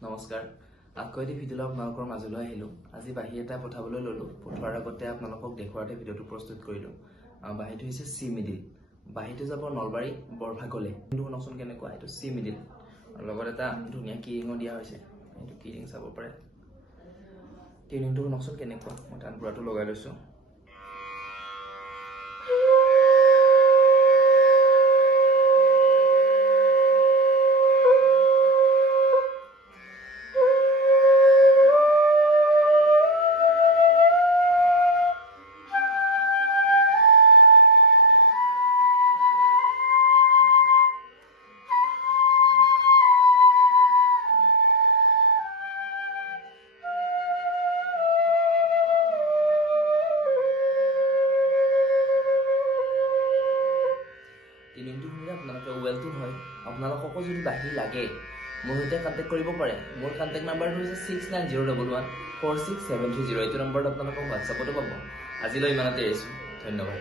নমস্কাৰ আকৌ এটি ভিডিঅ' আপোনালোকৰ মাজলৈ আহিলোঁ আজি বাঁহী এটা পঠাবলৈ ল'লোঁ পঠোৱাৰ আগতে আপোনালোকক দেখুৱাতে ভিডিঅ'টো প্ৰস্তুত কৰিলোঁ বাঁহীটো হৈছে চি মিডিল বাঁহীটো যাব নলবাৰী বৰভাগলৈ কিন্তু শুনকচোন কেনেকুৱা এইটো চি মিডিল লগত এটা ধুনীয়া কিৰিঙো দিয়া হৈছে এইটো কিৰিং চাব পাৰে কিৰিংটো শুনকচোন কেনেকুৱা মই তানপুৰাটো লগাই লৈছোঁ কিৰিংটো শুনিলে আপোনালোকে ৱেলটো হয় আপোনালোককো যদি বাঁহী লাগে মোৰ সৈতে কণ্টেক্ট কৰিব পাৰে মোৰ কণ্টেক্ট নাম্বাৰটো হৈছে 6901146730 এইটো নম্বৰত আপোনালোকক হোৱাটছআপতো পাব আজিলৈ ইমানতে এৰিছোঁ ধন্যবাদ